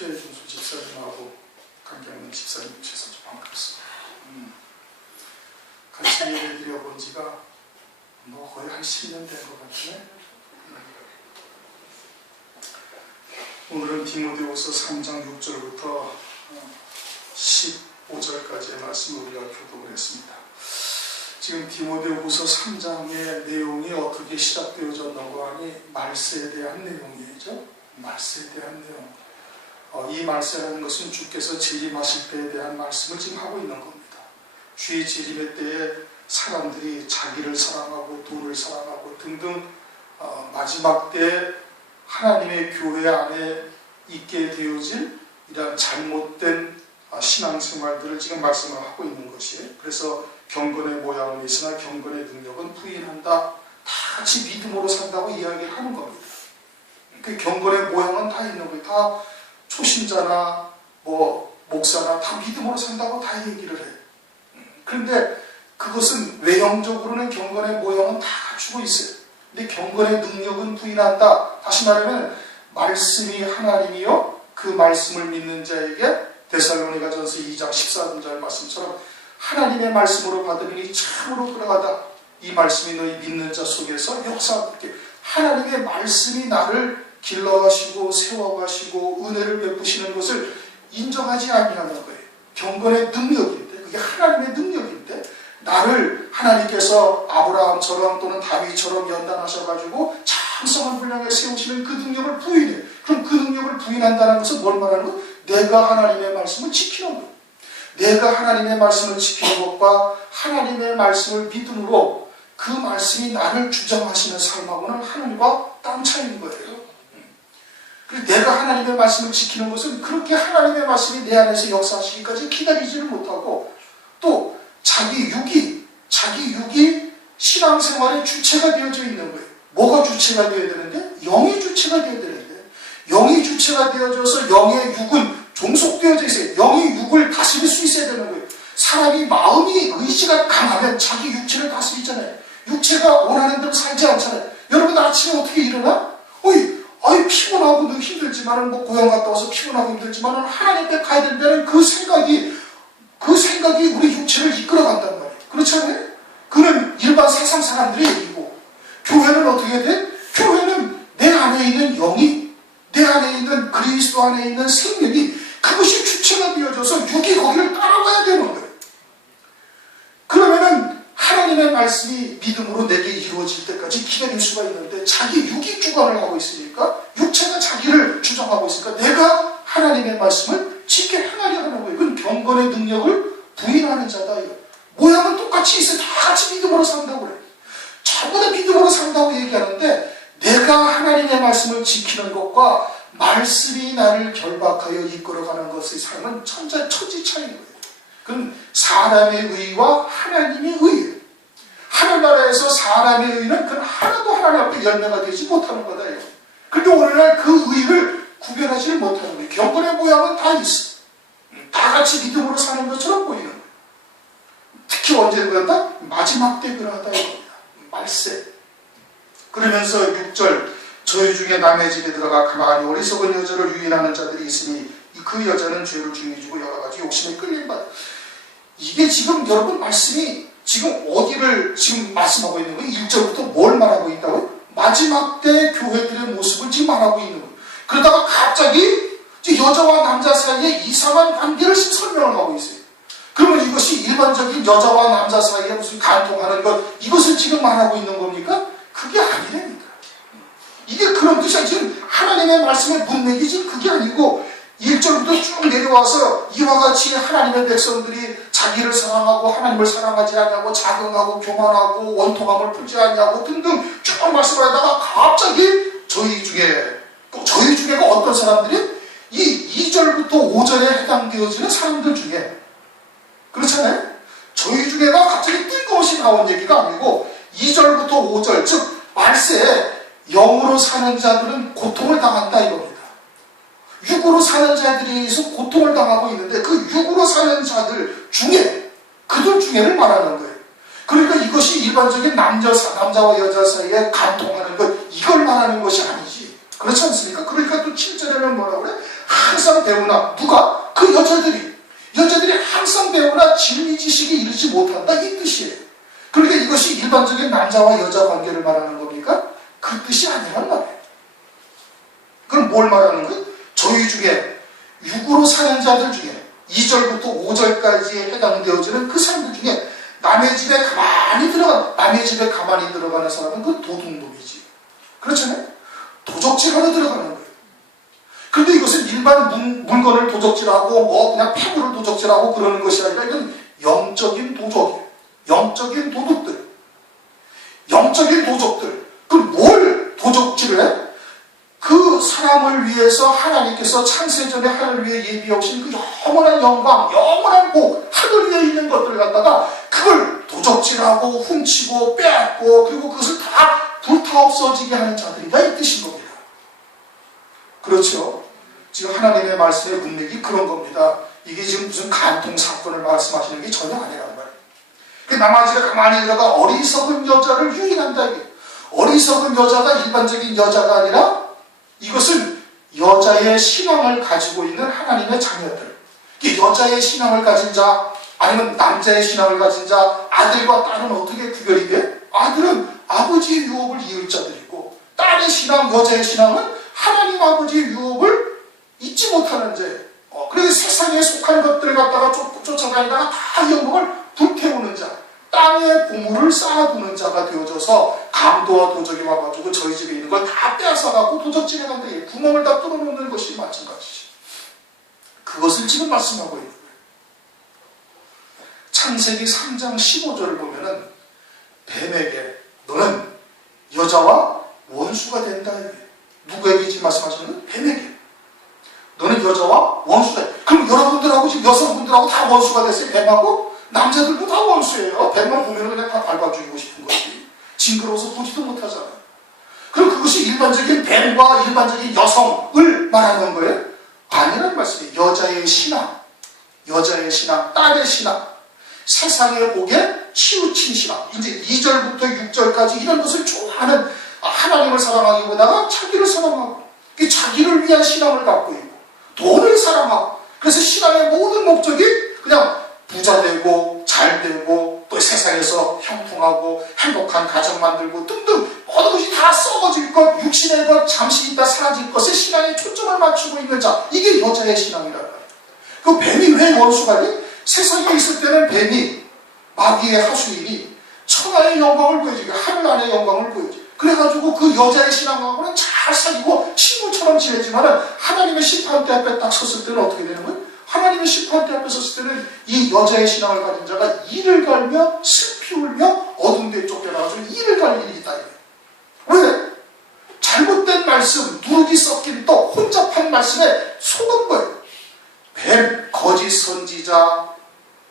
최준수 집사님하고 관계있는 집사님 오셔서 좀 반갑습니다. 같이 예배드려 본 지가 거의 한 10년 된 것 같네. 오늘은 디모데후서 3장 6절부터 15절까지의 말씀을 우리가 교독을 했습니다. 지금 디모데후서 3장의 내용이 어떻게 시작되어졌는가 하니 말세에 대한 내용이죠. 말세에 대한 내용. 이 말세라는 것은 주께서 재림하실 때에 대한 말씀을 지금 하고 있는 겁니다. 주의 재림의 때에 사람들이 자기를 사랑하고 돈을 사랑하고 등등 마지막 때에 하나님의 교회 안에 있게 되어질 이러한 잘못된 신앙생활들을 지금 말씀을 하고 있는 것이에요. 그래서 경건의 모양은 있으나 경건의 능력은 부인한다. 다 같이 믿음으로 산다고 이야기를 하는 겁니다. 그 경건의 모양은 다 있는 거예요. 다 초신자나 목사나 다 믿음으로 산다고 다 얘기를 해요. 그런데 그것은 외형적으로는 경건의 모양은 다 갖추고 있어요. 근데 경건의 능력은 부인한다. 다시 말하면 말씀이 하나님이요 그 말씀을 믿는 자에게 데살로니가전서 2장 14절 말씀처럼 하나님의 말씀으로 받으니 참으로 그러하다. 이 말씀이 너희 믿는 자 속에서 역사하게 하나님의 말씀이 나를 길러가시고 세워가시고 은혜를 베푸시는 것을 인정하지 아니하는 거예요. 경건의 능력인데 그게 하나님의 능력인데 나를 하나님께서 아브라함처럼 또는 다윗처럼 연단하셔가지고 장성한 분량에 세우시는 그 능력을 부인해. 그럼 그 능력을 부인한다는 것은 뭘 말하는 거? 내가 하나님의 말씀을 지키는 것. 내가 하나님의 말씀을 지키는 것과 하나님의 말씀을 믿음으로 그 말씀이 나를 주장하시는 삶하고는 하늘과 땅 차이인 거예요. 그리고 내가 하나님의 말씀을 지키는 것은 그렇게 하나님의 말씀이 내 안에서 역사하시기까지 기다리지를 못하고 또 자기 육이 신앙생활의 주체가 되어져 있는 거예요. 뭐가 주체가 되어야 되는데? 영이 주체가 되어야 되는데 영이 주체가 되어져서 영의 육은 종속되어져 있어요. 영의 육을 다스릴 수 있어야 되는 거예요. 사람이 마음이 의지가 강하면 자기 육체를 다스리잖아요. 육체가 원하는 대로 살지 않잖아요. 여러분 아침에 어떻게 일어나? 피곤하고 늘 힘들지만은 고향 갔다 와서 피곤하고 힘들지만은 하나님 앞에 가야 된다는 그 생각이 우리 육체를 이끌어 간단 말이에요. 그렇지 않아요? 그는 일반 세상 사람들의 얘기고 교회는 어떻게 돼? 교회는 내 안에 있는 영이 내 안에 있는 그리스도 안에 있는 생명이 그것이 주체가 되어져서 육이 거기를 따라가야 되는 거예요. 그러면은 하나님의 말씀이 믿음으로 내게 이루어질 때까지 기다릴 수가 있는데 자기 육이 주관을 하고 있으니까 육체가 자기를 주장하고 있으니까 내가 하나님의 말씀을 지켜 행하려 하는 거예요. 그건 경건의 능력을 부인하는 자다. 이거. 모양은 똑같이 있어요. 다 같이 믿음으로 산다고 그래요. 전부 다 믿음으로 산다고 얘기하는데 내가 하나님의 말씀을 지키는 것과 말씀이 나를 결박하여 이끌어가는 것의 삶은 천지 차이인 거예요. 그건 사람의 의와 하나님의 의예요. 하늘나라에서 사람의 의는 그건 하나도 하나님 앞에 열매가 되지 못하는 거다. 그런데 오늘날 그 의를 구별하지를 못하는 거예요. 경건의 모양은 다 있어. 다 같이 믿음으로 사는 것처럼 보이는 거예요. 특히 언제 그런다? 마지막 때 그러하다 이겁니다. 말세. 그러면서 6절 저희 중에 남의 집에 들어가 가만히 어리석은 여자를 유인하는 자들이 있으니 그 여자는 죄를 중이지고 여러 가지 욕심에 끌린 바. 이게 지금 여러분 말씀이 지금 어디를 지금 말씀하고 있는 거예요? 1절부터 뭘 말하고 있다고요? 마지막 때 교회들의 모습을 지금 말하고 있는 거예요. 그러다가 갑자기 여자와 남자 사이에 이상한 관계를 지금 설명을 하고 있어요. 그러면 이것이 일반적인 여자와 남자 사이에 무슨 간통하는 것 이것을 지금 말하고 있는 겁니까? 그게 아니랍니다. 이게 그런 뜻이 아니라 지금 하나님의 말씀의 문맥이 지금 그게 아니고 1절부터 쭉 내려와서 이와 같이 하나님의 백성들이 자기를 사랑하고 하나님을 사랑하지 않냐고 자긍하고 교만하고 원통함을 풀지 않냐고 등등 쭉 말씀을 하다가 갑자기 저희 중에가 어떤 사람들이 이 2절부터 5절에 해당되어지는 사람들 중에 그렇잖아요? 저희 중에가 갑자기 뜬금없이 나온 얘기가 아니고 2절부터 5절 즉 말세에 영으로 사는 자들은 고통을 당한다 이겁니다. 육으로 사는 자들에 의해서 고통을 당하고 있는데 그 육으로 사는 자들 중에 그들 중에를 말하는 거예요. 그러니까 이것이 일반적인 남자와 여자 사이에 간통하는 것 이걸 말하는 것이 아니지. 그렇지 않습니까? 그러니까 또 7절에는 뭐라고 그래? 항상 배우나. 누가? 그 여자들이 항상 배우나 진리 지식에 이르지 못한다, 이 뜻이에요. 그러니까 이것이 일반적인 남자와 여자 관계를 말하는 겁니까? 그 뜻이 아니란 말이에요. 그럼 뭘 말하는 거예요? 저희 중에 육으로 사는 자들 중에 2절부터 5절까지에 해당되어지는 그 사람들 중에 남의 집에 가만히 들어가는 사람은 그 도둑놈이지. 그렇잖아요? 도적질하러 들어가는 거예요. 그런데 이것은 일반 물건을 도적질하고 그냥 폐물을 도적질하고 그러는 것이 아니라 이건 영적인 도적이에요. 영적인 도둑들. 그럼 뭘 도적질을 해? 그 사람을 위해서 하나님께서 창세전에 하늘 위에 예비하신 그 영원한 영광, 영원한 복, 하늘 위에 있는 것들을 갖다가 그걸 도적질하고 훔치고 빼앗고 그리고 그것을 다 불타 없어지게 하는 자들이다, 이 뜻인 겁니다. 그렇죠? 지금 하나님의 말씀의 문맥이 그런 겁니다. 이게 지금 무슨 간통 사건을 말씀하시는 게 전혀 아니라는 말이에요. 남아지가 가만히 들어가 어리석은 여자를 유인한다, 이게. 어리석은 여자가 일반적인 여자가 아니라 이것은 여자의 신앙을 가지고 있는 하나님의 자녀들. 여자의 신앙을 가진 자, 아니면 남자의 신앙을 가진 자, 아들과 딸은 어떻게 구별이 돼? 아들은 아버지의 유업을 이을 자들이고, 딸의 신앙, 여자의 신앙은 하나님 아버지의 유업을 잊지 못하는 자예요. 그래서 세상에 속한 것들을 갖다가 쫓아다니다가 다 영광을 불태우는 자, 땅에 보물을 쌓아두는 자가 되어져서 강도와 도적이 와가지고 저희 집에 있는 걸 다 빼앗아갖고 도적질해간다. 구멍을 다 뚫어놓는 것이 마찬가지지. 그것을 지금 말씀하고 있는 거예요. 창세기 3장 15절을 보면은 뱀에게 너는 여자와 원수가 된다. 누구에게 지금 말씀하셨는? 뱀에게. 너는 여자와 원수다. 그럼 여러분들하고 지금 여성분들하고 다 원수가 됐어요. 뱀하고? 남자들도 다 원수예요. 뱀만 보면 그냥 다 밟아 죽이고 싶은 거지. 징그러워서 보지도 못하잖아요. 그럼 그것이 일반적인 뱀과 일반적인 여성을 말하는 거예요? 아니란 말씀이에요. 여자의 신앙, 딸의 신앙, 세상의 복에 치우친 신앙. 이제 2절부터 6절까지 이런 것을 좋아하는, 하나님을 사랑하기보다가 자기를 사랑하고, 자기를 위한 신앙을 갖고 있고, 돈을 사랑하고, 그래서 신앙의 모든 목적이 그냥 부자 되고 잘 되고 또 세상에서 형통하고 행복한 가정 만들고 등등 모든 것이 다 썩어질 것, 육신의 것, 잠시 있다 사라질 것에 신앙에 초점을 맞추고 있는 자, 이게 여자의 신앙이란 말이에요. 그 뱀이 왜 원수가 돼? 세상에 있을 때는 뱀이, 마귀의 하수인이 천하의 영광을 보여주고 하늘 안의 영광을 보여줘요. 그래가지고 그 여자의 신앙하고는 잘 사귀고 친구처럼 지내지만 하나님의 심판대 앞에 딱 섰을 때는 어떻게 되는 거예요? 하나님의 심판대 앞에 섰을 때는 이 여자의 신앙을 가진 자가 이를 갈며 슬피 울며 어둠 뒤에 쫓겨나가지고 이를 갈 일이 있다. 왜? 잘못된 말씀, 누룩이 섞인 떡, 혼잡한 말씀에 속은 거예요. 뱀, 거짓 선지자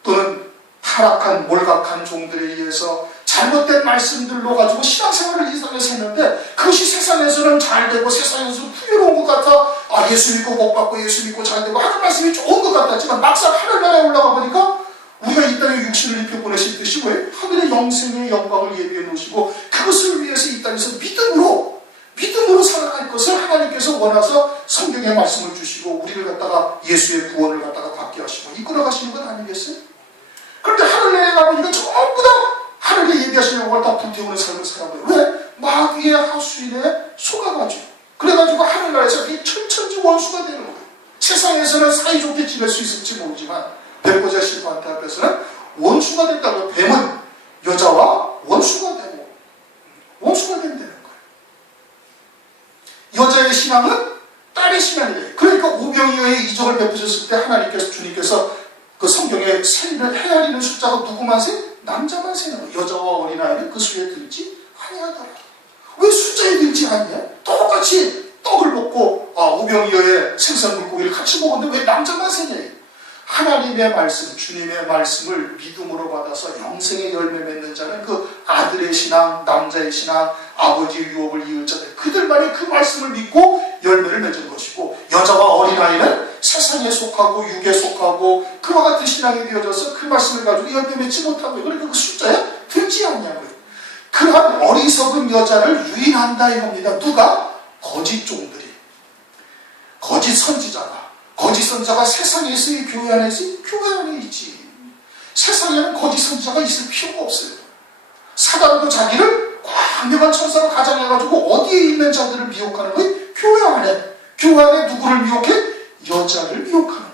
또는 타락한 몰각한 종들에 의해서 잘못된 말씀들로 가지고 신앙생활을 이 땅에서 했는데 그것이 세상에서는 잘 되고 세상에서는 풍요로운 것 같아. 예수 믿고 복 받고 예수 믿고 잘 되고 하는 말씀이 좋은 것 같았지만 막상 하늘나라에 올라가 보니까 우리가 이 땅에 육신을 입혀 보내신 뜻이 뭐예요? 하늘의 영생의 영광을 예비해 놓으시고 그것을 위해서 이 땅에서 믿음으로 살아갈 것을 하나님께서 원하서 성경의 말씀을 주시고 우리를 갖다가 예수의 구원을 갖다가 받게 하시고 이끌어 가시는 건 아니겠어요? 그런데 하늘나라에 가보니까 전부 다 하늘에 예비하시는 걸 다 불태우는 삶을 살아요. 왜? 마귀의 하수인에 속아가지고. 그래가지고 하늘나라에서 천천지 원수가 되는 거예요. 세상에서는 사이좋게 지낼 수 있을지 모르지만 뱀고자 심판대 앞에서는 원수가 된다고. 뱀은 여자와 원수가 된다는 거예요. 여자의 신앙은 딸의 신앙이래요. 그러니까 오병이어의 이적을 베푸셨을 때 하나님께서, 주님께서 그 성경에 세리를 헤아리는 숫자가 누구만 세? 남자만 세는 거예요. 여자와 어린아이는 그 수에 들지 아니하더라. 왜 숫자에 들지 않냐? 똑같이 떡을 먹고 오병이어의 생선 물고기를 같이 먹었는데 왜 남자만 세냐? 하나님의 말씀, 주님의 말씀을 믿음으로 받아서 영생의 열매 맺는 자는 그 아들의 신앙, 남자의 신앙, 아버지의 유업을 이을 자들, 그들만이 그 말씀을 믿고 열매를 맺은 것이고, 여자와 어린아이는 세상에 속하고 육에 속하고 그와 같은 신앙이 되어져서 그 말씀을 가지고 열매 맺지 못한 거예요. 그러니까 그 숫자에 들지 않냐고요. 그러한 어리석은 여자를 유인한다 이겁니다. 누가? 거짓 종들이. 거짓 선지자가 세상에 있으니 교회 안에 있으니 교회 안에 있지. 세상에는 거짓 선지자가 있을 필요가 없어요. 사단도 자기를 광명한 천사로 가장해가지고 어디에 있는 자들을 미혹하는 거예요? 교회 안에 누구를 미혹해? 여자를 미혹하는 거예요.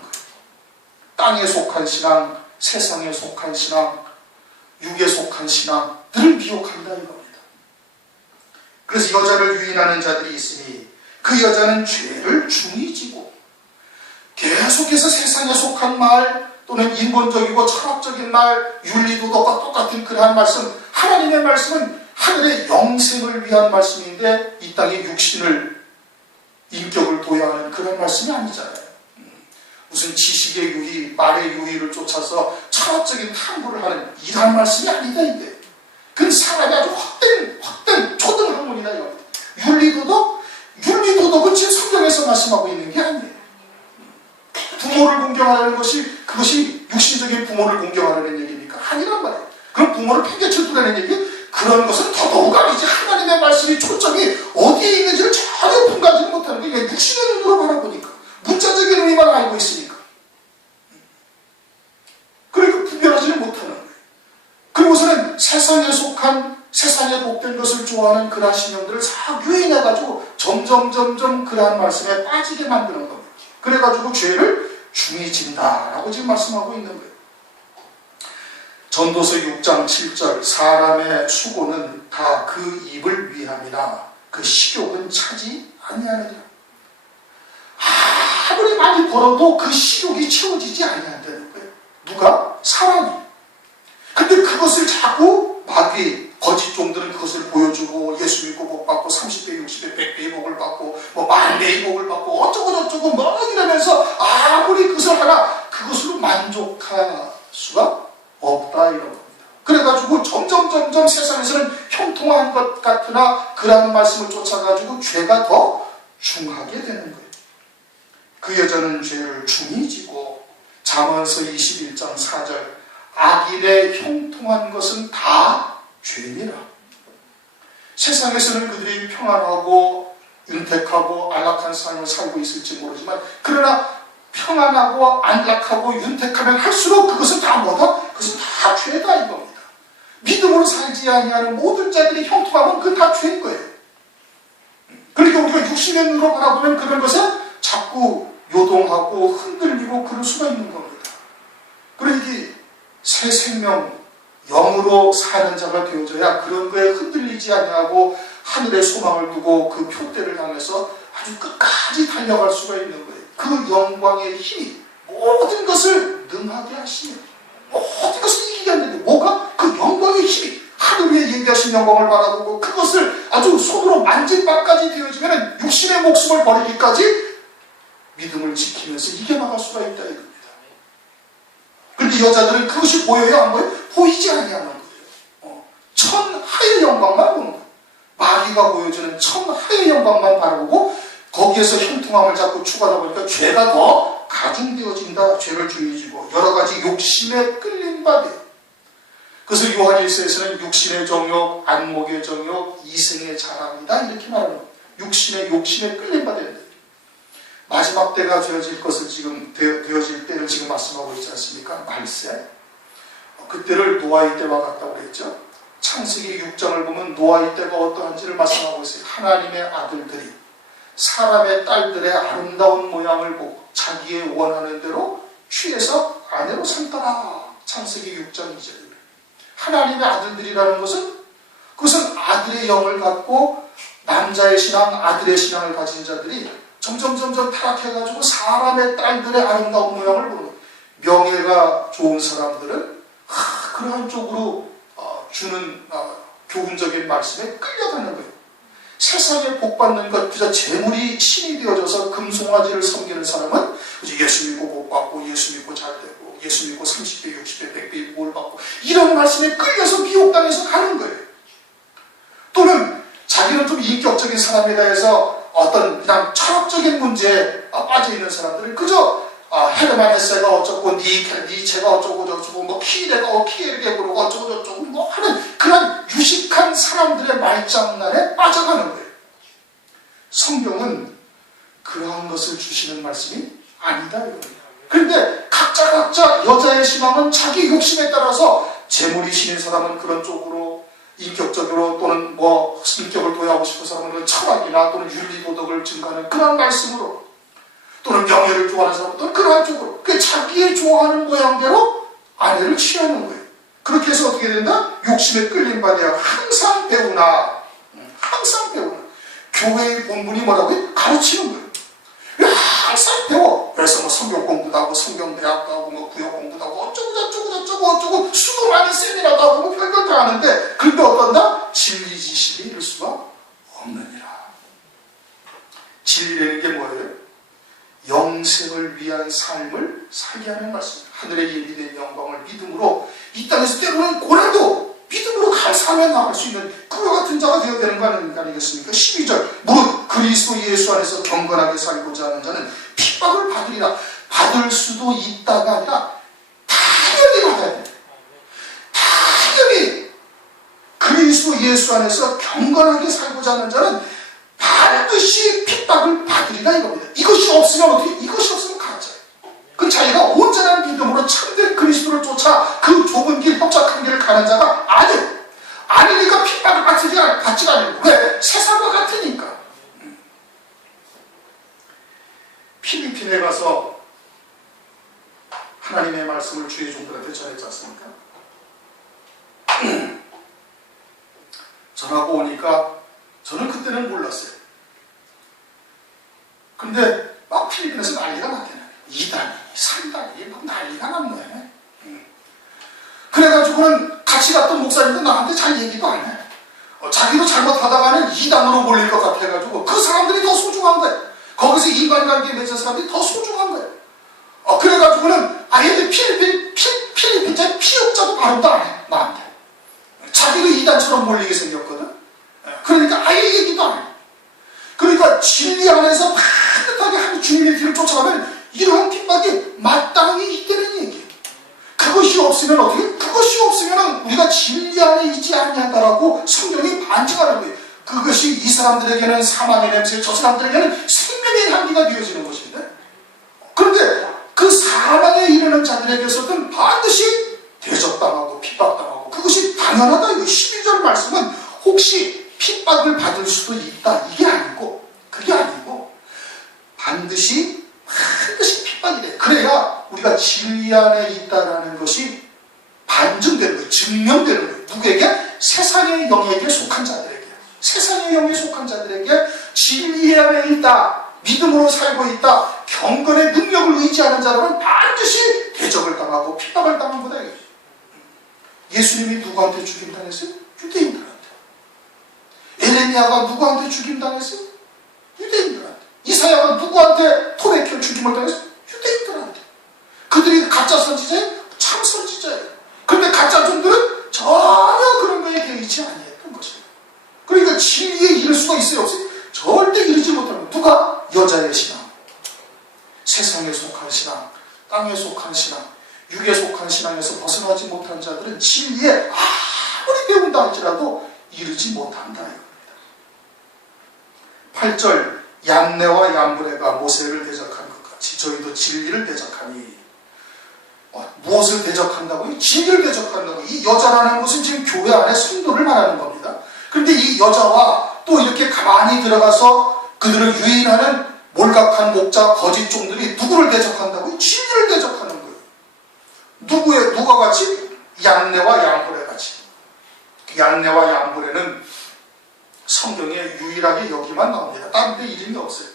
땅에 속한 신앙, 세상에 속한 신앙, 육에 속한 신앙들을 미혹한다 이겁니다. 그래서 여자를 유인하는 자들이 있으니 그 여자는 죄를 중히 지고 계속해서 세상에 속한 말 또는 인본적이고 철학적인 말, 윤리도덕과 똑같은 그러한 말씀, 하나님의 말씀은 하늘의 영생을 위한 말씀인데 이 땅에 육신을, 인격을 도야하는 그런 말씀이 아니잖아요. 무슨 지식의 유희, 말의 유희를 쫓아서 철학적인 탐구를 하는 이러한 말씀이 아니다 이게. 그건 사람이 아주 헛된 초등학문이다 이겁니다. 윤리도덕은 지금 성경에서 말씀하고 있는 게 아니에요. 부모를 공경하라는 그것이 육신적인 부모를 공경하라는 얘기입니까? 아니란 말이에요. 그럼 부모를 팽개쳐두라는 얘기? 그런 것은 더더욱 아니지. 하나님의 말씀이 초점이 어디에 있는지를 전혀 분간하지 못하는 게 육신의 눈으로 바라보니까, 문자적인 의미만 알고 있으니까. 그러니까 분별하지는 못하는 거예요. 그리고서는 세상에 속한, 세상에 복된 것을 좋아하는 그러한 신념들을 싹 유인해가지고 점점 그러한 말씀에 빠지게 만드는 겁니다. 그래가지고 죄를 중히 진다라고 지금 말씀하고 있는 거예요. 전도서 6장 7절 사람의 수고는 다 그 입을 위함이나 그 식욕은 차지 아니하느니라. 아무리 많이 벌어도 그 식욕이 채워지지 아니한다는 거예요. 누가? 사람이. 근데 그것을 자꾸 마귀, 거짓 종들은 그것을 보여주고 예수 믿고 복 받고 30배, 60배, 100배의 복을 받고 뭐 10,000배의 복을 받고 어쩌고 뭐 이러면서 아무리 그것을 하나 그것으로 만족할 수가 없다 이런 겁니다. 그래가지고 점점 세상에서는 형통한 것 같으나 그러한 말씀을 쫓아가지고 죄가 더 중하게 되는 거예요. 그 여자는 죄를 중히 지고 잠언서 21장 4절 악인의 형통한 것은 다 죄니라. 세상에서는 그들이 평안하고 윤택하고 안락한 삶을 살고 있을지 모르지만 그러나 평안하고 안락하고 윤택하면 할수록 그것은 다 뭐다? 그것은 다 죄다 이겁니다. 믿음으로 살지 아니하는 모든 자들이 형통하면 그건 다 죄인 거예요. 그러니까 우리가 육신의 눈으로 바라보면 그런 것은 자꾸 요동하고 흔들리고 그럴 수가 있는 겁니다. 그러니 새 생명, 영으로 사는 자가 되어져야 그런 거에 흔들리지 아니하고 하늘의 소망을 두고 그 표대를 향해서 아주 끝까지 달려갈 수가 있는 거예요. 그 영광의 힘이 모든 것을 능하게 하시며 모든 것을 이기게 하는데 뭐가? 그 영광의 힘이 하늘 위에 예비하신 영광을 바라보고 그것을 아주 손으로 만질 바까지 되어지면 육신의 목숨을 버리기까지 믿음을 지키면서 이겨나갈 수가 있다 이겁니다. 그런데 여자들은 그것이 보여요? 안 보여요? 보이지 아니하는 거예요. 천하의 영광만 보는 거예요. 마귀가 보여주는 천하의 영광만 바라보고 거기에서 형통함을 자꾸 추구하다 보니까 죄가 더 가중되어진다. 죄를 중히지고 여러 가지 욕심에 끌린 바 돼요. 그래서 요한일서에서는 육신의 정욕, 안목의 정욕, 이생의 자랑이다 이렇게 말하는 거예요. 육신의 욕심에 끌린 바 된다. 마지막 때가 되어질 것을 지금 되어질 때를 지금 말씀하고 있지 않습니까? 말세. 그때를 노아의 때와 같다고 그랬죠. 창세기 6장을 보면 노아의 때가 어떠한지를 말씀하고 있어요. 하나님의 아들들이 사람의 딸들의 아름다운 모양을 보고 자기의 원하는 대로 취해서 아내로 삼더라. 창세기 6장 2절. 하나님의 아들들이라는 것은 그것은 아들의 영을 갖고 남자의 신앙, 아들의 신앙을 가진 자들이 점점 타락해가지고 사람의 딸들의 아름다운 모양을 보는 거예요. 명예가 좋은 사람들은 그러한 쪽으로 주는 교훈적인 말씀에 끌려가는 거예요. 세상에 복받는 것, 그저 재물이 신이 되어져서 금송아지를 섬기는 사람은 예수 믿고 복받고 예수 믿고 잘되고 예수 믿고 30배, 60배, 100배 복을 받고 이런 말씀에 끌려서 미혹당해서 가는 거예요. 또는 자기는 좀 인격적인 사람이다 해서 어떤 그냥 철학적인 문제에 빠져있는 사람들은 그저 헤르만 헤세가 어쩌고 니체가 어쩌고 저쩌고 뭐 키에르게고르가 어쩌고 저쩌고 뭐 하는 그런 유식한 사람들의 말장난에 빠져가는 거예요. 성경은 그러한 것을 주시는 말씀이 아니다 이겁니다. 그런데 각자 여자의 신앙은 자기 욕심에 따라서 재물이 신인 사람은 그런 쪽으로 인격적으로 또는 뭐 인격을 도야하고 싶은 사람은 철학이나 또는 윤리도덕을 증가하는 그런 말씀으로 또는 명예를 좋아하는 사람은 또는 그러한 쪽으로 그 자기의 좋아하는 모양대로 아내를 취하는 거예요. 그렇게 해서 어떻게 된다? 욕심에 끌린 바 되어 항상 배우나 교회의 본분이 뭐라고요? 가르치는 거예요. 항상 배워. 그래서 뭐 성경 공부도 하고 성경대학도 하고 뭐 구역 공부도 하고 어쩌고 수도 많이 세미나도 하고 뭐 별걸 다 하는데 그런데 어떤다? 진리 지식이 이룰 수가 없느니라. 진리라는 게 뭐예요? 영생을 위한 삶을 살게 하는 말씀입니다. 하늘의 예비된 영광을 믿음으로 이 땅에서 때로는 고난도 믿음으로 감사하며 나갈 수 있는 그와 같은 자가 되어야 되는 거 아니겠습니까? 12절 무릇 그리스도 예수 안에서 경건하게 살고자 하는 자는 핍박을 받으리라. 받을 수도 있다가 아니라 당연히 받아야 돼. 당연히 그리스도 예수 안에서 경건하게 살고자 하는 자는 반드시 핍박을 받으리라 이겁니다. 이것이 없으면 어떻게? 이것이 없으면 가짜예요. 그 자기가 온전한 믿음으로 참된 그리스도를 쫓아 그 좁은 길, 협착한 길을 가는 자가 아니에요. 아니니까 핍박을 받지가 않아요. 왜? 세상과 같으니까. 필리핀에 가서 하나님의 말씀을 주의 종들한테 전했지 않습니까? 전하고 오니까 저는 그때는 몰랐어요. 근데 막 필리핀에서 난리가 났대요. 2단이, 3단이 막 난리가 난 거예요. 그래가지고는 같이 갔던 목사님도 나한테 잘 얘기도 안 해. 자기도 잘못하다가는 2단으로 몰릴 것 같아가지고 그 사람들이 더 소중한 거예요. 거기서 인간관계 맺은 사람들이 더 소중한 거예요. 그래가지고는 아예 필리핀 피업자도 발음도 안 해. 나한테. 자기도 2단처럼 몰리게 생겼거든. 그러니까 아예 얘기도 안 해. 그러니까 진리 안에서 반듯하게 한 주님의 길을 쫓아가면 이러한 핍박이 마땅히 있다는 얘기예요. 그것이 없으면 어떻게? 그것이 없으면 우리가 진리 안에 있지 아니한다라고 성경이 반증하는 거예요. 그것이 이 사람들에게는 사망의 냄새, 저 사람들에게는 생명의 향기가 되어지는 것인데, 그런데 그 사망에 이르는 자들에게서는 반드시 대적당하고 핍박당하고 그것이 당연하다. 12절 말씀은 혹시 핍박을 받을 수도 있다 이게 아니고, 그게 아니고 반드시 핍박이 돼. 그래야 우리가 진리 안에 있다라는 것이 반증되는 거예요. 증명되는 거예요. 누구에게? 세상의 영에게 속한 자들에게. 세상의 영에 속한 자들에게 진리 안에 있다, 믿음으로 살고 있다, 경건의 능력을 의지하는 자라면 반드시 대적을 당하고 핍박을 당한 거다. 예수님이 누구한테 죽임당했어요? 유대인들한테. 에레미야가 누구한테 죽임당했어요? 유대인들한테. 이사야가 누구한테 토백혀 죽임을 당했어요? 유대인들한테. 그들이 가짜 선지자예요? 참 선지자예요. 그런데 가짜 종들은 전혀 그런 거에 개의치 아니했던 것입니다. 그러니까 진리에 이를 수가 있어요? 없어요? 절대 이르지 못하는. 누가? 여자의 신앙, 세상에 속한 신앙, 땅에 속한 신앙, 육에 속한 신앙에서 벗어나지 못한 자들은 진리에 아무리 배운다 할지라도 이르지 못한다 이겁니다. 8절 얀네와 얀브레가 모세를 대적한 것 같이 저희도 진리를 대적하니. 무엇을 대적한다고요? 진리를 대적한다고. 이 여자라는 것은 지금 교회 안에 성도를 말하는 겁니다. 그런데 이 여자와 또 이렇게 가만히 들어가서 그들을 유인하는 몰각한 목자 거짓 종들이 누구를 대적한다고요? 진리를 대적하는 거예요. 누가 같이? 얀네와 얀브레 같이. 얀네와 얀브레는 성경에 유일하게 여기만 나옵니다. 다른 데 이름이 없어요.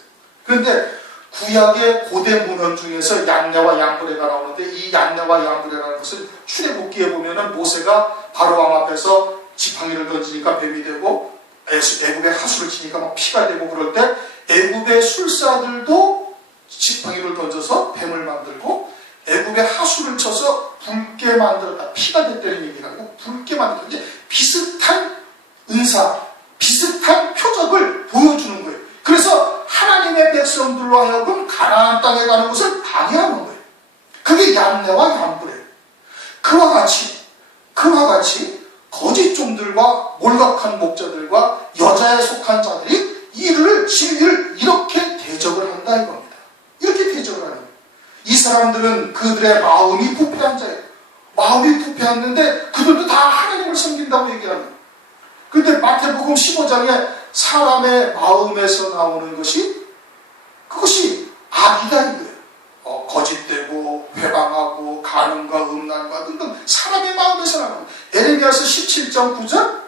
그런데 구약의 고대 문헌 중에서 얀네와 얀브레가 나오는데, 이 얀네와 얀브레라는 것은 출애굽기에 보면은 모세가 바로왕 앞에서 지팡이를 던지니까 뱀이 되고 애굽의 하수를 치니까 막 피가 되고 그럴 때 애굽의 술사들도 지팡이를 던져서 뱀을 만들고 애굽의 하수를 쳐서 붉게 만들었다. 피가 됐다는 얘기가 아니고 붉게 만들었다. 이제 비슷한 은사, 비슷한 표적을 보여주는 거예요. 그래서 하나님의 백성들로 하여금 가나안 땅에 가는 것을 방해하는 거예요. 그게 얀네와 얀브레. 그와 같이 거짓 종들과 몰각한 목자들과 여자에 속한 자들이 진리를 이렇게 대적을 한다 사람들은 그들의 마음이 부패한 자예요. 마음이 부패했는데 그들도 다 하나님을 섬긴다고 얘기합니다. 그런데 마태복음 15장에 사람의 마음에서 나오는 것이 그것이 악이다 이거예요. 거짓되고 회방하고 간음과 음란과 등등 사람의 마음에서 나오는 에레미야서 17장 9절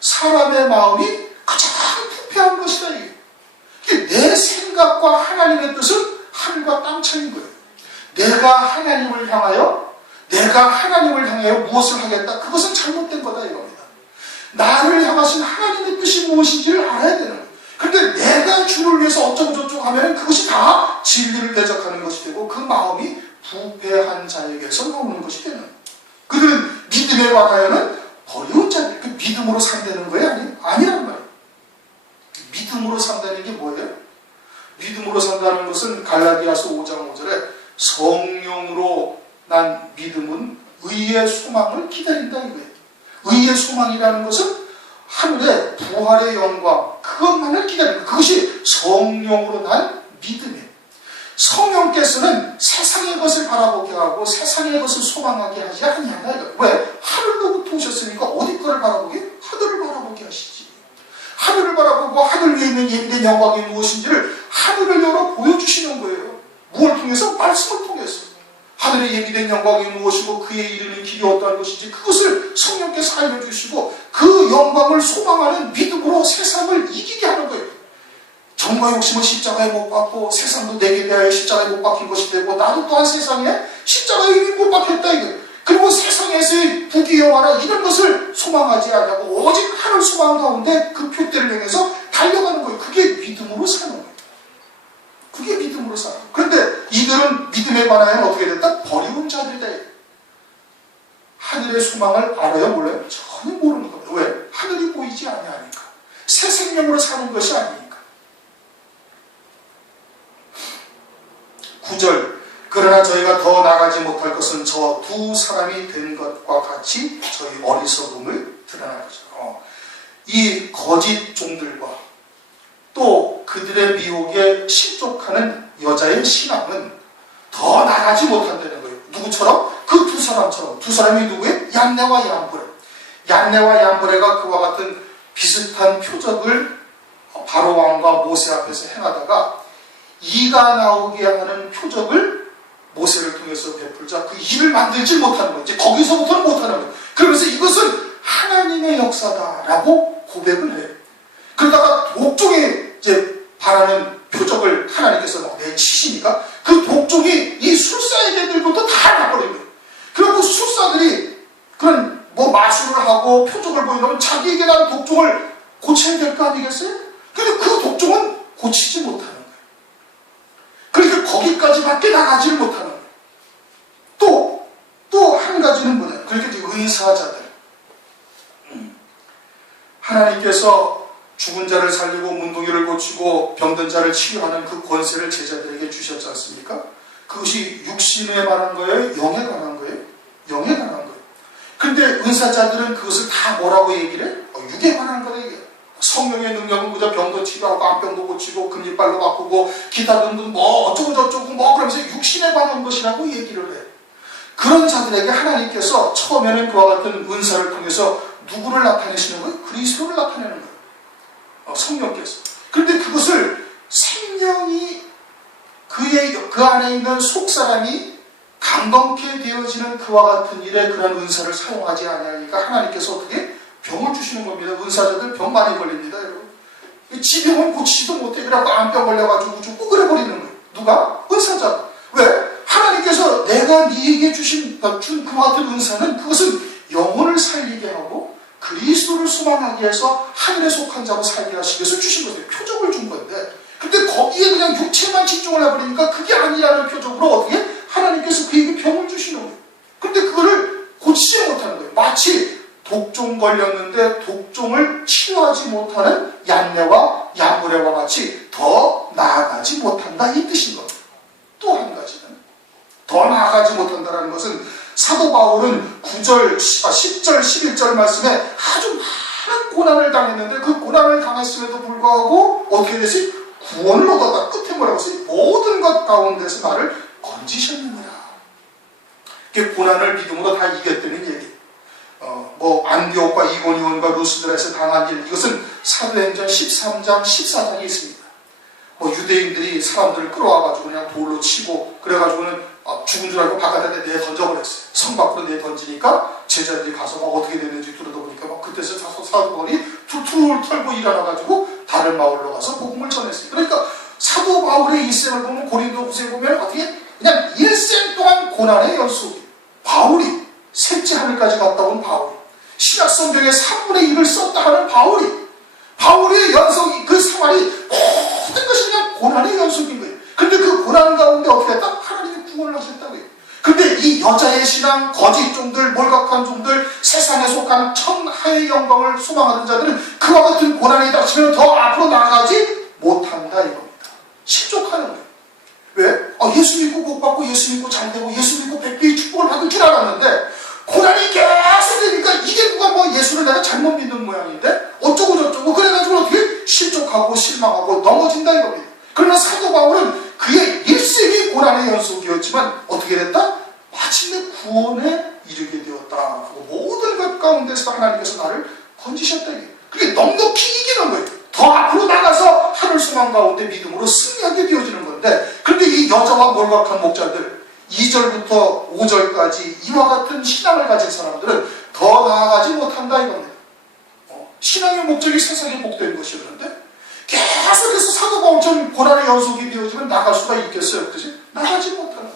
사람의 마음이 가장 부패한 것이다 이게. 내 생각과 하나님의 뜻은 하늘과 땅 차이인 거예요. 내가 하나님을 향하여 무엇을 하겠다 그것은 잘못된 거다 이겁니다. 나를 향하신 하나님의 뜻이 무엇인지를 알아야 되는 거예요. 그런데 내가 주를 위해서 어쩌고 저쩌고 하면 그것이 다 진리를 대적하는 것이 되고 그 마음이 부패한 자에게서 나오는 것이 되는 거예요. 그들은 믿음에 관하여는 버려운 자들, 그 믿음으로 산다는 거예요? 아니란 말이에요. 믿음으로 산다는 게 뭐예요? 믿음으로 산다는 것은 갈라디아서 5장 5절에 성령으로 난 믿음은 의의 소망을 기다린다 이거예요. 의의 소망이라는 것은 하늘의 부활의 영광 그것만을 기다리는 그것이 성령으로 난 믿음이에요. 성령께서는 세상의 것을 바라보게 하고 세상의 것을 소망하게 하지 아니하나. 왜? 하늘로부터 오셨으니까 어디 거를 바라보게? 하늘을 바라보게 하시지. 하늘을 바라보고 하늘 위에 있는 예비된 영광이 무엇인지를 하늘을 열어 보여주시는 거예요. 무엇을 통해서? 말씀을 통해서. 하늘의 예비된 영광이 무엇이고 그에 이르는 길이 어떠한 것인지 그것을 성령께서 알려주시고 그 영광을 소망하는 믿음으로 세상을 이기게 하는 거예요. 정과 욕심은 십자가에 못 박고 세상도 내게 대하여 십자가에 못 박힌 것이 되고 나도 또한 세상에 십자가에 이미 못 박혔다 이거예요. 그리고 세상에서의 부귀영화나 이런 것을 소망하지 않냐고 오직 하늘 소망 가운데 그 표대를 향해서 달려가는 거예요. 그게 믿음으로 사는 거예요. 그게 믿음으로 사는 거예요. 그런데 이들은 믿음에 관하여 어떻게 됐다? 버리운 자들이다. 하늘의 소망을 알아요? 몰라요? 전혀 모르는 겁니다. 왜? 하늘이 보이지 아니하니까. 새 생명으로 사는 것이 아니니까. 9절 그러나 저희가 더 나가지 못할 것은 저 두 사람이 된 것과 같이 저희 어리석음을 드러나는 거죠. 이 거짓 종들과 또 그들의 미혹에 실족하는 여자의 신앙은 더 나가지 못한다는 거예요. 누구처럼? 그 두 사람처럼. 두 사람이 누구예요? 얀네와 얀브레. 얀네와 얀브레가 그와 같은 비슷한 표적을 바로 왕과 모세 앞에서 행하다가 이가 나오게 하는 표적을 모세를 통해서 베풀자 그 일을 만들지 못하는 거예요. 이제 거기서부터는 못하는 거예요. 그러면서 이것은 하나님의 역사다라고 고백을 해요. 그러다가 독종이 이제 바라는 표적을 하나님께서 내치시니까 그 독종이 이 술사 애들부터 다 나버린 거예요. 그리고 술사들이 그런 마술을 하고 표적을 보이려면 자기에게 난 독종을 고쳐야 될 거 아니겠어요? 근데 그 독종은 고치지 못하는 거예요. 그러니까 거기까지밖에 나가지를 못하는 거예요. 또 한 가지는 뭐냐? 그렇게 은사자들. 하나님께서 죽은 자를 살리고 문둥이를 고치고 병든 자를 치유하는 그 권세를 제자들에게 주셨지 않습니까? 그것이 육신에 관한 거예요? 영에 관한 거예요? 영에 관한 거예요. 근데 은사자들은 그것을 다 뭐라고 얘기를 해? 육에 관한 거다 얘기해요. 성령의 능력은 그저 병도 치료하고 암병도 고치고 금리발로 바꾸고 기타 등등 어쩌고 저쩌고 그러면서 육신에 관한 것이라고 얘기를 해. 그런 자들에게 하나님께서 처음에는 그와 같은 은사를 통해서 누구를 나타내시는 거예요? 그리스도를 나타내는 거예요. 성령께서. 그런데 그것을 생명이 그 안에 있는 속사람이 감동케 되어지는 그와 같은 일에 그런 은사를 사용하지 않으니까 하나님께서 어떻게? 병을 주시는 겁니다. 은사자들 병 많이 걸립니다, 여러분. 지병은 고치지도 못해. 그래갖고 암병 걸려가지고 죽고 그래버리는 거예요. 누가? 은사자가. 왜? 하나님께서 내가 네에게 준 그와 같은 은사는 그것은 영혼을 살리게 하고 그리스도를 소망하게 해서 하늘에 속한 자로 살게 하시기 위해서 주신 거예요. 표적을 준 건데. 근데 거기에 그냥 육체만 집중을 해버리니까 그게 아니라는 표적으로 어떻게? 하나님께서 그에게 병을 주시는 거예요. 근데 그거를 고치지 못하는 거예요. 마치 독종 걸렸는데 독종을 치유하지 못하는 얀네와 얀브레와 같이 더 나아가지 못한다 이 뜻인 겁니다. 또 한 가지는 더 나아가지 못한다는 것은 사도 바울은 9절, 10절, 11절 말씀에 아주 많은 고난을 당했는데 그 고난을 당했음에도 불구하고 어떻게 됐어요? 구원을 얻었다. 끝에 뭐라고 했어요? 모든 것 가운데서 나를 건지셨느니라. 고난을 믿음으로 다 이겼다는 얘기. 안디옥과 이고니온과 루스드라에서 당한 일, 이것은 사도행전 13장 14장에 있습니다. 유대인들이 사람들을 끌어와가지고 그냥 돌로 치고 그래가지고는 죽은 줄 알고 바깥에 내 던져버렸어요. 성 밖으로 내 던지니까 제자들이 가서 어떻게 됐는지 들여다보니까 그때서 사도 바울이 툴툴 털고 일어나가지고 다른 마을로 가서 복음을 전했어요. 그러니까 사도 바울의 일생을 보면 고린도후서에 보면 어떻게 그냥 일생 동안 고난의 연속. 바울이 셋째 하늘까지 갔다 온 바울이 신약 성경의 3분의 1을 썼다 하는 바울의 연속이 그 생활이 모든 것이 그냥 고난의 연속인 거예요. 그런데 그 고난 가운데 어떻게 했다? 하나님이 구원을 하셨다고요. 그런데 이 여자의 신앙, 거짓 종들, 몰각한 종들, 세상에 속한 천하의 영광을 소망하는 자들은 그와 같은 고난이 닥치면 더 앞으로 나아가지 못한다 이겁니다. 실족하는 거예요. 왜? 예수 믿고 복받고 예수 믿고 잘되고 예수 믿고 백배의 축복을 받을 줄 알았는데 고난이 계속 되니까 이게 누가 예수를 내가 잘못 믿는 모양인데 어쩌고 저쩌고 그래가지고 어떻게 실족하고 실망하고 넘어진다 이겁니다. 그러나 사도 바울은 그의 일생이 고난의 연속이었지만 어떻게 됐다? 마침내 구원에 이르게 되었다. 모든 것 가운데서 하나님께서 나를 건지셨다. 그게 넉넉히 이기는 거예요. 더 앞으로 나가서 하늘 소망 가운데 믿음으로 승리하게 되어지는 건데, 그런데 이 여자와 몰각한 목자들 2절부터 5절까지 이와 같은 신앙을 가진 사람들은 더 나아가지 못한다 이겁니다. 신앙의 목적이 세상에 복된 것이었는데 계속해서 사도 바울처럼 고난의 연속이 되어지면 나갈 수가 있겠어요? 그지? 나가지 못하는.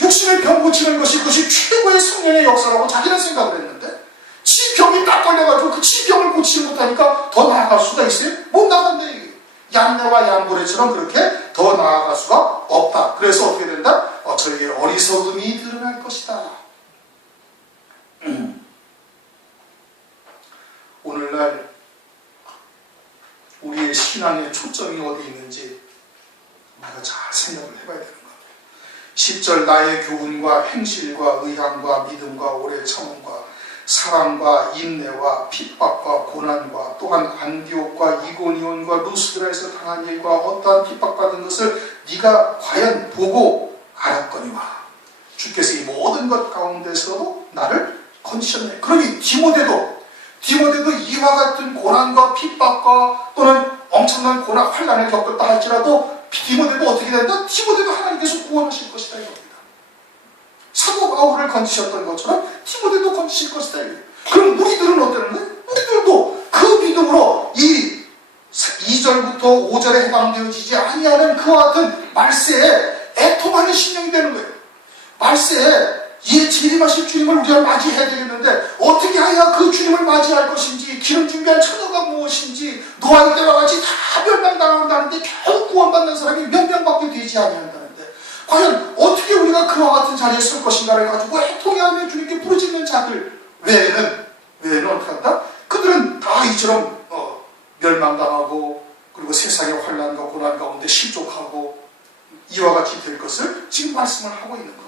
육신의 병 고치는 것이 그것이 최고의 성령의 역사라고 자기는 생각을 했는데 지 병이 딱 걸려가지고 그 지 병을 고치지 못하니까 더 나아갈 수가 있어요? 못 나간다 이게. 얀네와 얀보레처럼 그렇게 더 나아갈 수가 없다. 그래서 어떻게 된다? 저에게 어리석음이 드러날 것이다. 오늘날 우리의 신앙의 초점이 어디 있는지 우리가 잘 생각을 해봐야 되는 거예요. 10절 나의 교훈과 행실과 의함과 믿음과 오래 참음과 사랑과 인내와 핍박과 고난과 또한 안디옥과 이고니온과 루스드라에서 당한 일과 어떠한 핍박받은 것을 네가 과연 보고 알았거니와 주께서 이 모든 것 가운데서도 나를 건지셨네. 그러니 디모데도 이와 같은 고난과 핍박과 또는 엄청난 고난 환난을 겪었다 할지라도 디모데도 어떻게 된다? 디모데도 하나님께서 구원하실 것이다 이겁니다. 사도 바울을 건지셨던 것처럼 디모데도 건지실 것이다. 그럼 우리들은 어떠는 거예요? 우리들도 그 믿음으로 이 2절부터 5절에 해당되어지지 아니하는 그와 같은 말세에 애통하는 심령이 되는 거예요. 말세에 이 재림하실 주님을 우리가 맞이해야 되겠는데 어떻게 해야 그 주님을 맞이할 것인지, 기름 준비한 처녀가 무엇인지, 노아의 때와 같이 다 멸망당한다는데 겨우 구원받는 사람이 몇 명밖에 되지 아니한다는데 과연 어떻게 우리가 그와 같은 자리에 설 것인가를 가지고 애통해하며 주님께 부르짖는 자들 외에는 어떻게 한다? 그들은 다 이처럼 멸망당하고 그리고 세상의 환난과 고난 가운데 실족하고 이와 같이 될 것을 지금 말씀을 하고 있는 겁니다.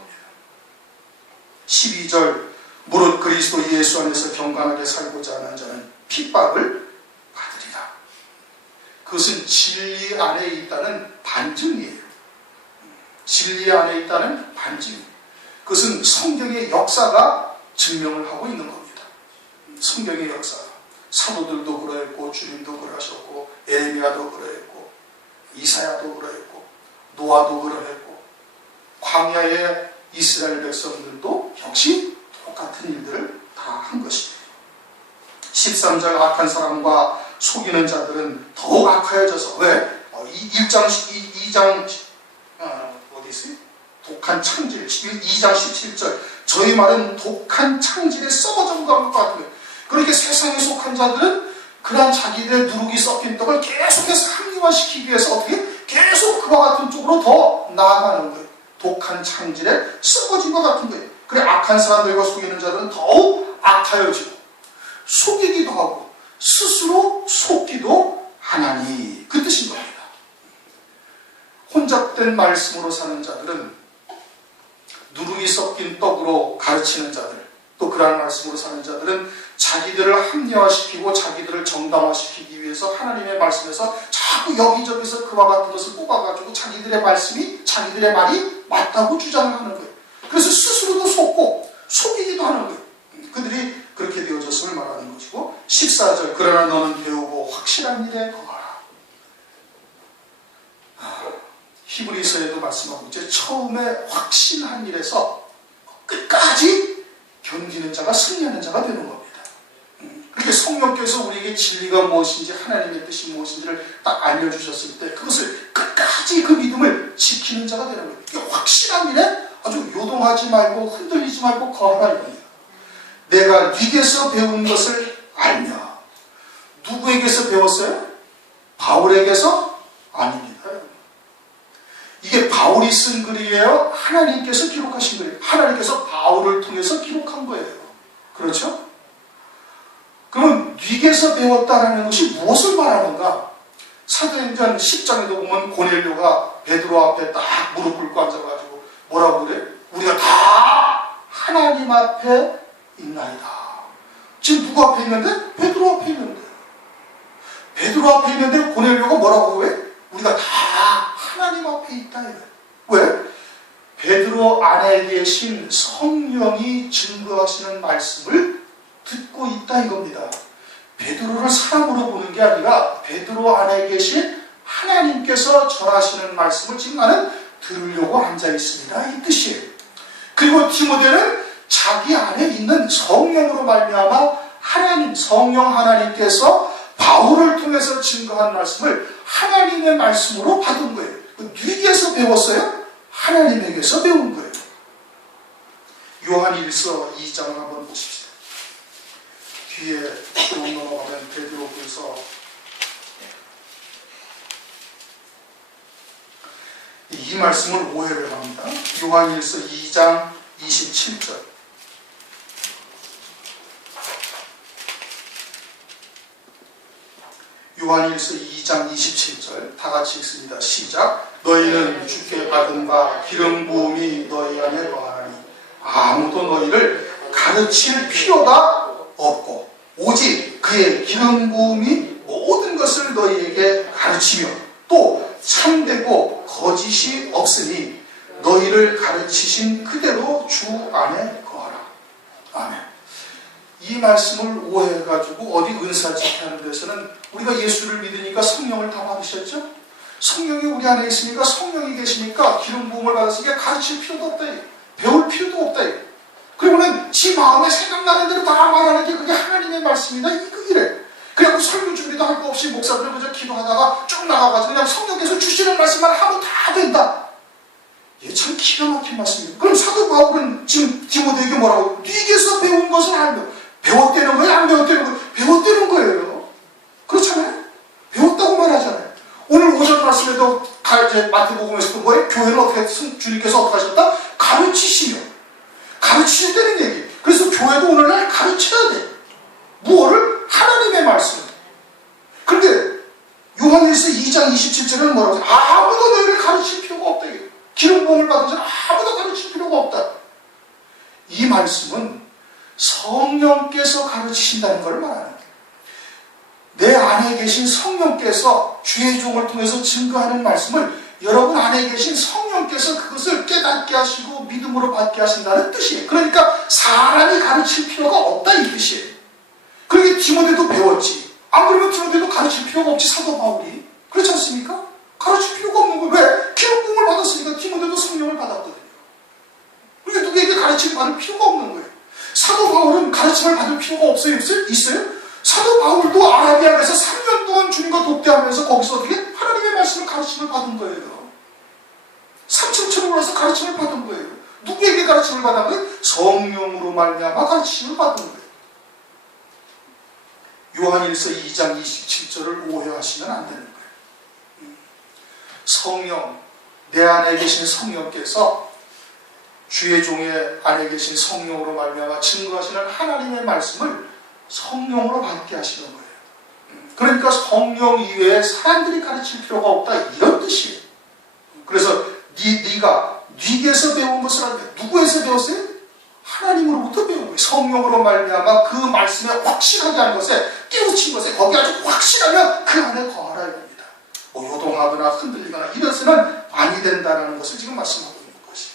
12절 무릇 그리스도 예수 안에서 경건하게 살고자 하는 자는 핍박을 받으리라. 그것은 진리 안에 있다는 반증이에요. 진리 안에 있다는 반증. 그것은 성경의 역사가 증명을 하고 있는 겁니다. 성경의 역사. 사도들도 그러했고 주님도 그러하셨고 에레미야도 그러했고 이사야도 그러했고 노아도 그러했고 광야의 이스라엘 백성들도 역시 똑같은 일들을 다 한 것입니다. 13절 악한 사람과 속이는 자들은 더욱 악하여져서 왜? 2장 어디 있어요? 독한 창질 2장 17절 저희 말은 독한 창질에 썩어져 간 것 같아요. 그렇게 세상에 속한 자들은 그러한 자기들의 누룩이 섞인 떡을 계속해서 합리화시키기 위해서 어떻게? 계속 그와 같은 쪽으로 더 나아가는 거예요. 독한 창질에 썩어진 것 같은 거예요. 그래 악한 사람들과 속이는 자들은 더욱 악하여지고 속이기도 하고 스스로 속기도 하나니 그 뜻인 겁니다. 혼잡된 말씀으로 사는 자들은 누룩이 섞인 떡으로 가르치는 자들 또 그러한 말씀으로 사는 자들은 자기들을 합리화시키고 자기들을 정당화시키기 위해서 하나님의 말씀에서 자꾸 여기저기서 그와 같은 것을 뽑아가지고 자기들의 말씀이 자기들의 말이 맞다고 주장을 하는 거예요. 그래서 스스로도 속고 속이기도 하는 거예요. 그들이 그렇게 되어졌음을 말하는 것이고 14절 그러나 너는 배우고 확실한 일에 거하라. 히브리서에도 말씀하고 있죠. 처음에 확신한 일에서 끝까지 견디는 자가 승리하는 자가 되는 겁니다. 그렇게 성령께서 우리에게 진리가 무엇인지 하나님의 뜻이 무엇인지를 딱 알려주셨을 때 그것을 끝까지 그 믿음을 지키는 자가 되는 거예요. 이게 확실한 일에 아주 요동하지 말고 흔들리지 말고 거하라 이겁니다. 내가 네게서 배운 것을 알며. 누구에게서 배웠어요? 바울에게서? 아닙니다. 이게 바울이 쓴 글이에요? 하나님께서 기록하신 글이에요? 하나님께서 바울을 통해서 기록한 거예요. 그렇죠? 그러면 네게서 배웠다라는 것이 무엇을 말하는가? 사도행전 10장에도 보면 고넬료가 베드로 앞에 딱 무릎 꿇고 앉아가지고 뭐라고 그래? 우리가 다 하나님 앞에 있나이다. 지금 누구 앞에 있는데? 베드로 앞에 있는데. 베드로 앞에 있는데 고넬료가 뭐라고 해? 우리가 다 하나님 앞에 있다. 왜? 베드로 안에 계신 성령이 증거하시는 말씀을 듣고 있다 이겁니다. 베드로를 사람으로 보는 게 아니라 베드로 안에 계신 하나님께서 전하시는 말씀을 지금 나는 들으려고 앉아 있습니다. 이 뜻이에요. 그리고 디모데는 자기 안에 있는 성령으로 말미암아 하나님, 성령 하나님께서 바울을 통해서 증거한 말씀을 하나님의 말씀으로 받은 거예요. 누구에게서 배웠어요? 하나님에게서 배운 거예요. 요한일서 2장을 한번 보십시오. 뒤에 쭉 넘어가면 베드로후서 이 말씀을 오해를 합니다. 요한일서 2장 27절. 요한일서 2장 27절 다 같이 읽습니다. 시작. 너희는 주께 받은 바 기름 부음이 너희 안에 거하니 아무도 너희를 가르칠 필요가 없고 오직 그의 기름 부음이 모든 것을 너희에게 가르치며 또 참되고 거짓이 없으니 너희를 가르치신 그대로 주 안에 거하라. 아멘. 이 말씀을 오해해가지고 어디 은사 집회하는 데서는 우리가 예수를 믿으니까 성령을 다 받으셨죠? 성령이 우리 안에 있으니까 성령이 계시니까 기름 부음을 받았으니까 가르칠 필요도 없다. 배울 필요도 없다. 그러고는 지 마음에 생각나는 대로 다 말하는 게 그게 하나님의 말씀이다. 이래. 그래갖고 설교 준비도 할 거 없이 목사들은 그저 기도하다가 쭉 나가가지고 그냥 성령께서 주시는 말씀만 하면 다 된다. 이게 참 기가 막힌 말씀입니다. 그럼 사도 바울은 지금 디모데에게 뭐라고? 네게서 배운 것을 알며. 배웠다는 거예요? 안 배웠다는 거예요? 배웠다는 거예요. 그렇잖아요? 배웠다고 말하잖아요. 오늘 오전 말씀에도 이제 마태복음에서도 뭐예요? 교회는 어떻게 주님께서 어떻게 하셨다? 가르치시며. 가르치셨다는 얘기. 그래서 교회도 오늘날 가르쳐야 돼. 무엇을? 하나님의 말씀. 그런데 요한일서 2장 27절에는 뭐라고 해요? 아무도 너희를 가르칠 필요가 없다. 기름 부음을 받은 자는 아무도 가르칠 필요가 없다. 이 말씀은 성령께서 가르치신다는 걸 말하는 거예요. 내 안에 계신 성령께서 주의 종을 통해서 증거하는 말씀을 여러분 안에 계신 성령께서 그것을 깨닫게 하시고 믿음으로 받게 하신다는 뜻이에요. 그러니까 사람이 가르칠 필요가 없다 이 뜻이에요. 그러게 디모데도 배웠지. 안 그러면 디모데도 가르칠 필요가 없지. 사도 바울이. 그렇지 않습니까? 가르칠 필요가 없는 거예요. 왜? 기름 부음을 받았으니까 디모데도 성령을 받았거든요. 그러니까 누구에게 가르침을 받을 필요가 없는 거예요. 사도 바울은 가르침을 받을 필요가 없어요? 있어요? 사도 바울도 아라비아에서 3년 동안 주님과 독대하면서 거기서 어떻게 하나님의 말씀을 가르침을 받은 거예요. 삼층처럼 올라서 가르침을 받은 거예요. 누구에게 가르침을 받은 거예요? 성령으로 말미암아 가르침을 받은 거예요. 요한일서 2장 27절을 오해하시면 안 되는 거예요. 성령, 내 안에 계신 성령께서 주의 종의 안에 계신 성령으로 말미암아 증거하시는 하나님의 말씀을 성령으로 받게 하시는 거예요. 그러니까 성령 이외에 사람들이 가르칠 필요가 없다 이런 뜻이에요. 그래서 네가 네게서 배운 것을 알면 누구에서 배웠어요? 하나님으로부터 배운 거예요. 성령으로 말미암아 그 말씀에 확실하게 한 것에 깨우친 것에 거기 아주 확실하면 그 안에 거하라 이겁니다. 뭐 요동하거나 흔들리거나 이래서는 아니 된다는 것을 지금 말씀하고 있는 것이에요.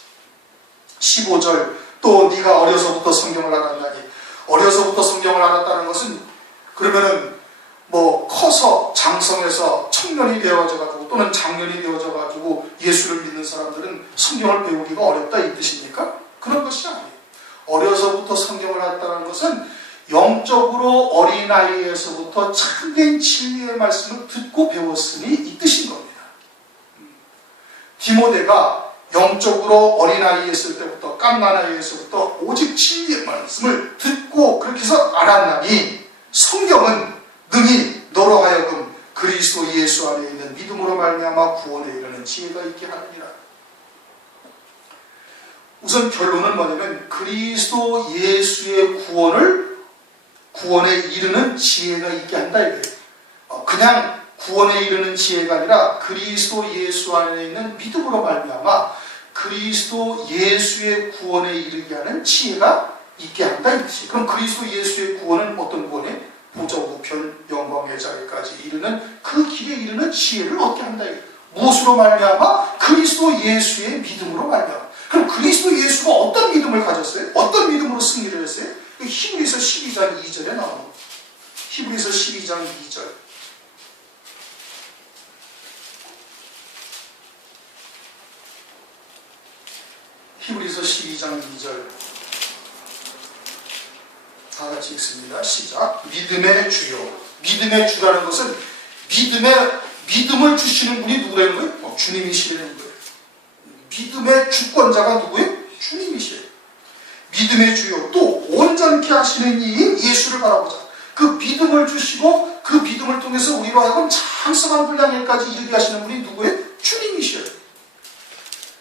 15절 또 네가 어려서부터 성경을 알았나니. 어려서부터 성경을 알았다는 것은 그러면은 뭐 커서 장성해서 청년이 되어져가지고 또는 장년이 되어져가지고 예수를 믿는 사람들은 성경을 배우기가 어렵다 이 뜻입니까? 그런 것이 아니에요. 어려서부터 성경을 알았다는 것은 영적으로 어린아이에서부터 참된 진리의 말씀을 듣고 배웠으니 이 뜻인 겁니다. 디모데가 영적으로 어린아이였을 때부터 갓난아이에서부터 오직 진리의 말씀을 듣고 그렇게 해서 알았나니 성경은 능히 너로 하여금 그리스도 예수 안에 있는 믿음으로 말미암아 구원에 이르는 지혜가 있게 하느니라. 우선 결론은 뭐냐면 그리스도 예수의 구원에 이르는 지혜가 있게 한다 이거예요. 그냥 구원에 이르는 지혜가 아니라 그리스도 예수 안에 있는 믿음으로 말미암아 그리스도 예수의 구원에 이르게 하는 지혜가 있게 한다 이 뜻이에요. 그럼 그리스도 예수의 구원은 어떤 구원에? 보좌 우편 영광의 자리까지 이르는 그 길에 이르는 지혜를 얻게 한다 이거예요. 무엇으로 말미암아? 그리스도 예수의 믿음으로 말미암아. 그럼 그리스도 예수가 어떤 믿음을 가졌어요? 어떤 믿음으로 승리를 했어요? 히브리서 12장 2절에 나옵니다. 히브리서 12장 2절. 히브리서 12장 2절 다 같이 읽습니다. 시작. 믿음의 주요. 믿음의 주라는 것은 믿음을 주시는 분이 누구라는 거예요? 주님이시라는 거예요. 믿음의 주권자가 누구예요? 주님이시에요. 믿음의 주요. 또 온전케 하시는 이인 예수를 바라보자. 그 믿음을 주시고 그 믿음을 통해서 우리로 하여금 장성한 분량에까지 이르게 하시는 분이 누구예요? 주님이시에요.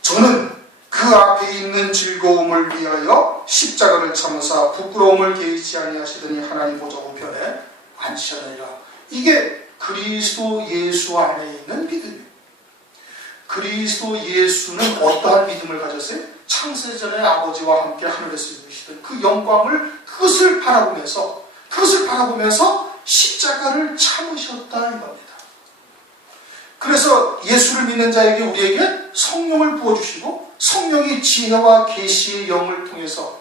저는 그 앞에 있는 즐거움을 위하여 십자가를 참으사 부끄러움을 개의치 아니하시더니 하나님 보좌 우편에 앉으시느니라. 이게 그리스도 예수 안에 있는 믿음이에요. 그리스도 예수는 어떠한 믿음을 가졌어요? 창세전에 아버지와 함께 하늘에서 있으시던 그 영광을 그것을 바라보면서 십자가를 참으셨다 이 겁니다. 그래서 예수를 믿는 자에게 우리에게 성령을 부어주시고 성령이 지혜와 계시의 영을 통해서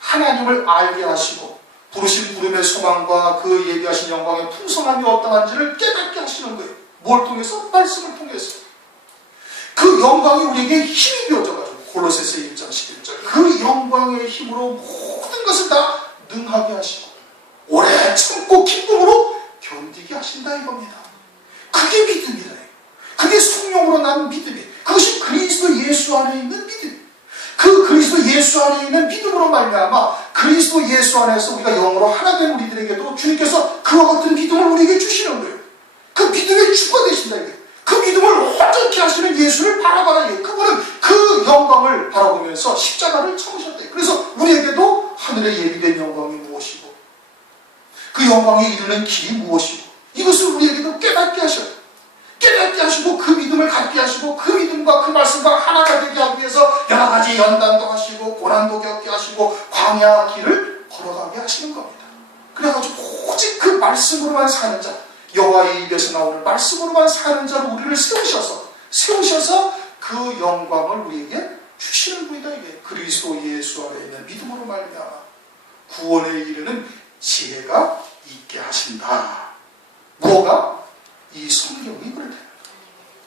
하나님을 알게 하시고 부르신 부름의 소망과 그 예비하신 영광의 풍성함이 어떠한지를 깨닫게 하시는 거예요. 뭘 통해서? 말씀을 통해서. 그 영광이 우리에게 힘이 되어져가지고 골로새서 1장 11절 그 영광의 힘으로 모든 것을 다 능하게 하시고 오래 참고 기쁨으로 견디게 하신다 이겁니다. 그게 믿음이다. 그게 성령으로 난 믿음이에요. 그것이 그리스도 예수 안에 있는 믿음이에요. 그 그리스도 예수 안에 있는 믿음으로 말미암아 그리스도 예수 안에서 우리가 영으로 하나 된 우리들에게도 주님께서 그와 같은 믿음을 우리에게 주시는 거예요. 그 믿음의 주가 되신다 이거예요. 그 믿음을 온전케 하시는 예수를 바라봐라. 그분은 그 영광을 바라보면서 십자가를 참으셨다. 그래서 우리에게도 하늘에 예비된 영광이 무엇이고 그 영광에 이르는 길이 무엇이고 이것을 우리에게도 깨닫게 하셔요. 깨닫게 하시고 그 믿음을 갖게 하시고 그 믿음과 그 말씀과 하나가 되게 하기 위해서 여러 가지 연단도 하시고 고난도 겪게 하시고 광야 길을 걸어가게 하시는 겁니다. 그래가지고 오직 그 말씀으로만 사는 자, 여호와의 입에서 나오는 말씀으로만 사는 자로 우리를 세우셔서 그 영광을 우리에게 주시는 분이다. 이게 그리스도 예수 안에 있는 믿음으로 말미암아 구원에 이르는 지혜가 있게 하신다. 뭐가? 이 성경이 그렇다.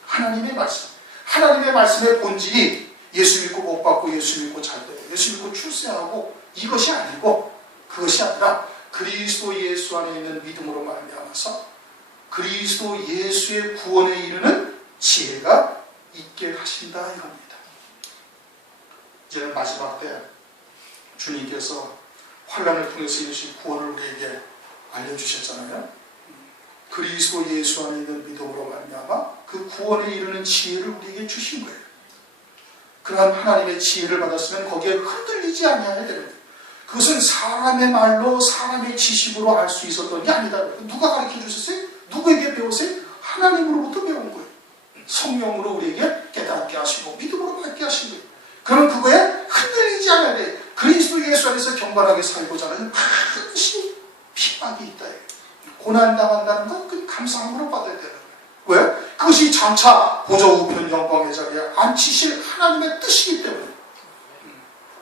하나님의 말씀. 하나님의 말씀의 본질이 예수 믿고 복 받고 예수 믿고 잘 돼요. 예수 믿고 출세하고 이것이 아니고 그것이 아니라 그리스도 예수 안에 있는 믿음으로 말미암아서 그리스도 예수의 구원에 이르는 지혜가 있게 하신다 이겁니다. 이제는 마지막 때 주님께서 환난을 통해서 이루신 구원을 우리에게 알려주셨잖아요. 그리스도 예수 안에 있는 믿음으로 말미암아 그 구원에 이르는 지혜를 우리에게 주신 거예요. 그러한 하나님의 지혜를 받았으면 거기에 흔들리지 아니해야 되는 거예요. 그것은 사람의 말로 사람의 지식으로 알 수 있었던 게 아니다. 누가 가르쳐 주셨어요? 누구에게 배우세요? 하나님으로부터 배운 거예요. 성령으로 우리에게 깨닫게 하시고 믿음으로 받게 하신 거예요. 그럼 그거에 흔들리지 않아야 돼요. 그리스도 예수 안에서 경건하게 살고자 하는 반드시 핍박이 있다. 고난당한다는 건 그 감사함으로 받아야 되는 거예요. 왜? 그것이 장차 보좌 우편 영광의 자리에 앉히실 하나님의 뜻이기 때문에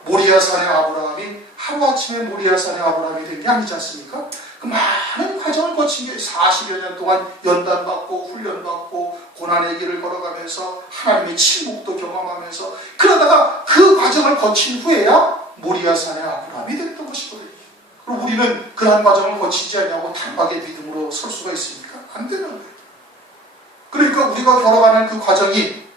모리아 산의 아브라함이 하루아침에 모리아 산의 아브라함이 된 게 아니지 않습니까? 그 많은 과정을 거친 게 40여 년 동안 연단받고 훈련받고 고난의 길을 걸어가면서 하나님의 침묵도 경험하면서 그러다가 그 과정을 거친 후에야 모리아 산의 아브라함이 됐던 것이거든요. 그럼 우리는 그러한 과정을 거치지 않냐고 단박에 믿음으로 설 수가 있습니까? 안 되는 거예요. 그러니까 우리가 걸어가는 그 과정이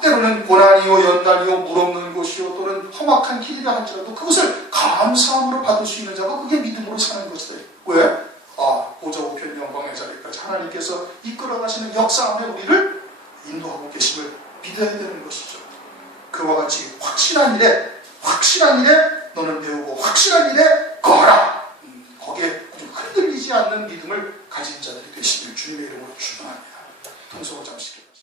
때로는 고난이요 연단이요 물없는 곳이요 또는 험악한 길이라 할지라도 그것을 감사함으로 받을 수 있는 자가 그게 믿음으로 사는 것이다. 왜? 보좌 우편 영광의 자리까지 하나님께서 이끌어 가시는 역사 안에 우리를 인도하고 계심을 믿어야 되는 것이죠. 그와 같이 확실한 일에 너는 배우고 확실한 일에 거하라. 거기에 흔들리지 않는 믿음을 가진 자들이 되시길 주님의 이름으로 축원합니다. 통성을 잠시 기도하시죠.